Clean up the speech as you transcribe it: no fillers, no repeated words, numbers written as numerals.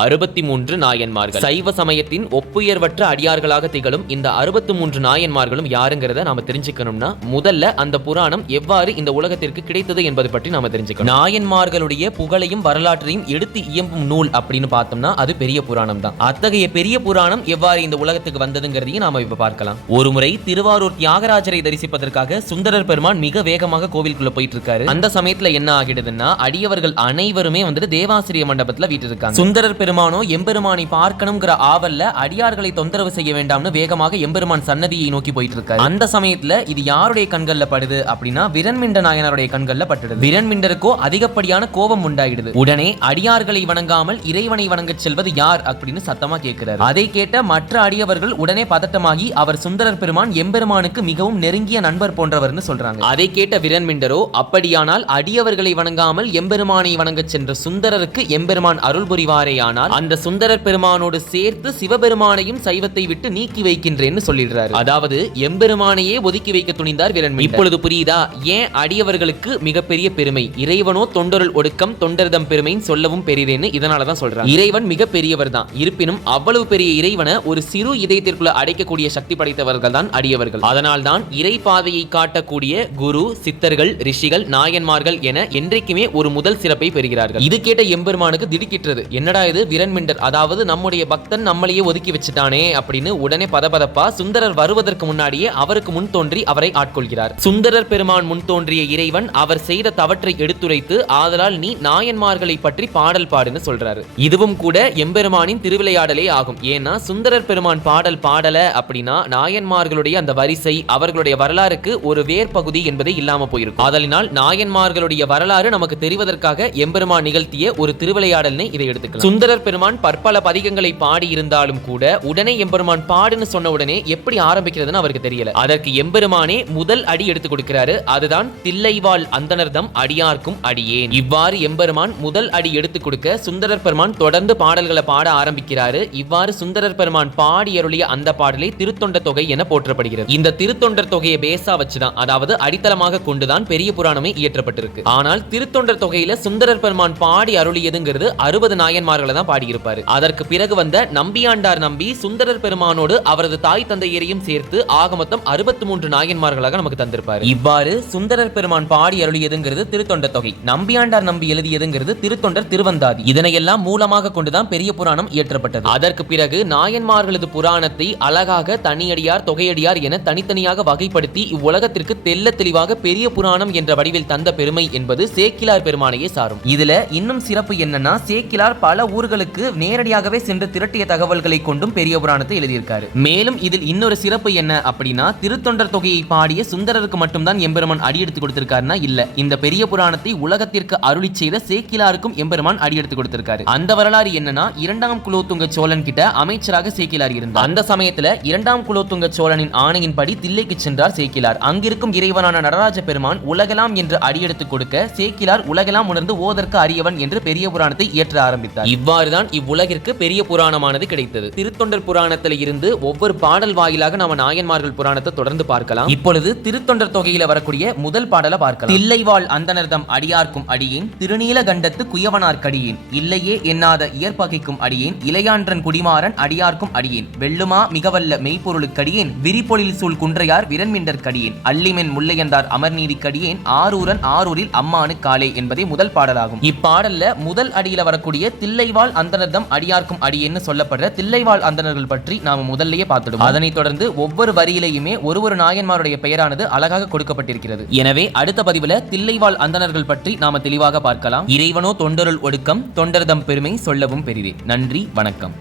63 நாயன்மார்கள். சைவ சமயத்தின் ஒப்புயர்வற்ற அடியார்களாக திகழும் இந்த 63 நாயன்மார்களும் யாருங்கிறத நாம தெரிஞ்சுக்கணும்னா முதல்ல அந்த புராணம் எவ்வாறு இந்த உலகத்திற்கு கிடைத்தது என்பது பற்றி நாம தெரிஞ்சுக்கணும். நாயன்மார்களுடைய புகழையும் வரலாற்றையும் எடுத்து இயம்பும் நூல் அப்படின்னு பார்த்தோம்னா அது பெரிய புராணம் தான். அத்தகைய பெரிய புராணம் எவ்வாறு இந்த உலகத்துக்கு வந்ததுங்கிறதையும் நாம இப்ப பார்க்கலாம். ஒருமுறை திருவாரூர் தியாகராஜரை தரிசிப்பதற்காக சுந்தரர் பெருமான் மிக வேகமாக கோவிலுக்குள்ள போயிட்டு இருக்காரு. அந்த சமயத்துல என்ன ஆகிடுதுன்னா அடியவர்கள் அனைவருமே வந்துட்டு தேவாசிரிய மண்டபத்துல வீட்டிருக்காங்க. சுந்தரர் பெருமானோ எம்பெருமானை பார்க்கணுங்கிற ஆவல்ல அடியார்களை தொந்தரவு செய்ய வேண்டாம்னு வேகமாக எம்பெருமான் சன்னதியை நோக்கி போயிட்டு இருக்காரு. அந்த சமயத்துல இது யாருடைய கண்கள்ல படுது அப்படின்னா விரண்மிண்ட நாயனாருடைய கண்கள்ல பட்டுடுது. விரண்மிண்டருக்கோ அதிகப்படியான கோபம் உண்டாயிடுது. உடனே அடியார்களை வணங்காமல் இறைவனை வணங்க செல்வது யார் அப்படின்னு சத்தமா கேட்கிறார். அதை கேட்ட மற்ற அடியவர்கள் உடனே பதட்டமாகி அவர் சுந்தரர் பெருமான் எம்பெருமானுக்கு மிகவும் நெருங்கிய நண்பர் போன்றவர்னு சொல்றாங்க. அதை கேட்ட விரண்மிண்டரோ அப்படியானால் அடியவர்களை வணங்காமல் எம்பெருமானை வணங்க சென்ற சுந்தரருக்கு எம்பெருமான் அருள் புரிவாரே ஆனால் அந்த சுந்தரர் பெருமானோடு சேர்த்து சிவபெருமானையும் சைவத்தை விட்டு நீக்கி வைக்கின்றேன்னு சொல்லிடுறாரு. அதாவது எம்பெருமானையே ஒதுக்கி வைக்க துணிந்தார் விரண்மிண்டர். இப்பொழுது புரியுதா ஏன் அடியவர்களுக்கு மிகப்பெரிய பெருமை? இறைவனோ தொண்டருள் ஒடுக்கம் தொண்டர்தம் பெருமைன்னு சொல்லவும் பெரியதேன்னு இதனாலதான் சொல்றாங்க. இறைவன் மிக பெரியவர் தான். இருப்பினும் அவ்வளவு பெரிய இறைவனை ஒரு சிறு இதயத்திற்குள்ள அடைக்கக்கூடிய சக்தி படைத்தவர்கள் தான் அடியவர்கள். அதனால் தான் இறை பாதையை காட்டக்கூடிய குரு, சித்தர்கள், ரிஷிகள், நாயன்மார்கள் என என்றைக்குமே ஒரு முதல் சிறப்பை பெறுகிறார்கள். இது கேட்ட எம்பெருமானுக்கு திடுக்கிற்றது. என்னடா இது விரண்மிண்டர், அதாவது நம்முடைய பக்தன் நம்மளையே ஒதுக்கி வச்சுட்டானே அப்படின்னு உடனே பதபதப்பா சுந்தரர் வருவதற்கு முன்னாடியே அவருக்கு முன் தோன்றி அவரை ஆட்கொள்கிறார். சுந்தரர் பெருமான் முன் தோன்றிய இறைவன் அவர் செய்த தவற்றை எடுத்துரைத்து ஆதலால் நீ நாயன்மார்களை பற்றி பாடல் பாடுன்னு சொல்றாரு. இதுவும் கூட எம்பெருமானின் திருவிளையாடலே ஆகும். ஏன்னா சுந்தரர் பெருமான் பாடல் பாடல அப்படின்னா நாயன்மார்களுடைய அந்த வரிசை அவர்களுடைய வரலாறுக்கு ஒரு வேர்பகுதி என்பதை இல்லாம போயிருக்கும். அதனால் நாயன்மார்களுடைய வரலாறு நமக்கு தெரிவதற்காக எம்பெருமான் நிகழ்த்திய ஒரு திருவிளையாடல்னே இதை எடுத்துக்கலாம். சுந்தரர் பெருமான் பற்பல பதிகங்களை பாடி இருந்தாலும் கூட உடனே எம்பெருமான் பாடுன்னு சொன்ன உடனே எப்படி ஆரம்பிக்கிறதுன்னு அவருக்கு தெரியல. அதற்கு எம்பெருமானே முதல் அடி எடுத்து கொடுக்கிறாரு. அதுதான் தில்லைவாழ் அந்தணர்தம் அடியார்க்கும் அடியேன். இவ்வாறு எம்பெருமான் முதல் அடி எடுத்து கொடுக்க சுந்தரர் பெருமான் தொடர்ந்து பாடல்களை பாட ஆரம்பிக்கிறாரு. இவ்வாறு சுந்தரர் பெருமான் பாடி அருளிய அந்த பாடலை திருத்தொண்ட தொகை என போற்றப்படுகிறது. இந்த திருத்தொண்டர் தொகையை பேசா வச்சுதான், அதாவது அடித்தளமாக கொண்டுதான் பெரிய புராணமே இயற்றப்பட்டிருக்கு. ஆனால் திருத்தொண்டர் தொகையில சுந்தரர் பெருமான் பாடி அருளியதுங்கிறது 60 நாயன்மார்களை தான் பாடியிருப்பாரு. அதற்கு பிறகு வந்த நம்பியாண்டார் நம்பி சுந்தரர் பெருமானோடு அவரது தாய் தந்தையரையும் சேர்த்து ஆக மொத்தம் 63 நாயன்மார்களாக நமக்கு தந்திருப்பாரு. இவ்வாறு சுந்தரர் பெருமான் பாடி அருளியதுங்கிறது திருத்தொண்ட தொகை, நம்பியாண்டார் நம்பி எழுதியதுங்கிறது திருத்தொண்டர் திருவந்தாதி. இதனையெல்லாம் மூலமாக கொண்டுதான் பெரிய புராணம் இயற்றப்பட்டது. அதற்கு பிறகு நாயன்மார்களது புராணத்தை அழகாக தனியடியார் தொகையடியார் என தனித்தனியாக வகைப்படுத்தி இவ்வுலகத்திற்கு தெல்ல தெளிவாக பெரிய புராணம் என்ற வடிவில் தந்த பெருமை என்பது சேக்கிலார் பெருமானையே சாரும். இதுல இன்னும் சிறப்பு என்னன்னா சேக்கிலார் பல ஊர்களுக்கு நேரடியாகவே சென்று திரட்டிய தகவல்களை கொண்டும் பெரிய புராணத்தை எழுதியிருக்காரு. மேலும் இதில் இன்னொரு சிறப்பு என்ன அப்படின்னா திருத்தொண்டர் தொகையை பாடிய சுந்தரருக்கு மட்டும்தான் எம்பெருமான் அடியெடுத்து கொடுத்திருக்காருன்னா இல்ல, இந்த பெரிய புராணத்தை உலகத்திற்கு அருளி செய்த சேக்கிலாருக்கும் எம்பெருமான் அடியெடுத்து கொடுத்திருக்காரு. அந்த வரலாறு என்னன்னா 2ஆம் குலோத்துங்க சோழன் கிட்ட அமைச்சராக சேக்கிலார் இருந்தார். அந்த சமயத்துல 2ஆம் குலோத்துங்க சோழனின் ஆணையின்படி தில்லைக்கு சென்றார் சேக்கிலார். அங்கிருக்கும் இறைவனான நடராஜ பெருமான் உலகெல்லாம் என்று அடியெடுத்து கொடுக்க சேக்கிலார் உலகெல்லாம் உணர்ந்து ஓதற்கு அறியவன் என்று பெரிய புராணத்தை இயற்ற ஆரம்பித்தார். இவ்வாறுதான் இவ்வுலகிற்கு பெரிய புராணமானது கிடைத்தது. திருத்தொண்டர் புராணத்தில் இருந்து ஒவ்வொரு பாடல் வாயிலாக நாம நாயன்மார்கள் புராணத்தை தொடர்ந்து பார்க்கலாம். இப்பொழுது திருத்தொண்டர் தொகையில வரக்கூடிய முதல் பாடலை பார்க்கலாம். தில்லைவாழ் அந்தணர்தம் அடியார்க்கும் அடியேன், திருநீலகண்டத்து குயவனார்க்கடியேன், இல்லையே எண்ணாத இயற்பகைக்கும் அடியேன், இளையான்றன் குடிமாறன் அடியார்க்கும் அடியேன், வெள்ளுமா மிகவல்ல மெய்ப்பொருளுக்கடியேன், விரிபொழில் சூழ் குன்றையார் விரண்மிண்டற்கடியேன், அல்லிமென் முல்லையந்தார் அமர்நீதிக்கடியேன், ஆரூரன் ஆரூரில் அம்மானு காலே என்பதே முதல் பாடலாகும். இப்பாடல்ல முதல் அடியில வரக்கூடிய தில்லைவாழ் அந்தணர்தம் அடியார்க்கும் அடியேன்னு சொல்லப்படுற தில்லைவாழ் அந்தணர்கள் பற்றி நாம முதல்லயே பார்த்துடுவோம். அதனைத் தொடர்ந்து ஒவ்வொரு வரியிலையுமே ஒரு நாயன்மாருடைய பெயரானது அழகாக கொடுக்கப்பட்டிருக்கிறது. எனவே அடுத்த பதிவுல தில்லைவாழ் அந்தணர்கள் பற்றி நாம தெளிவாக பார்க்கலாம். இறைவனோ தொண்டருள் ஒடுக்கம் தொண்டர்தம் பெருமை சொல்லவும் பெரிதே. நன்றி, வணக்கம்.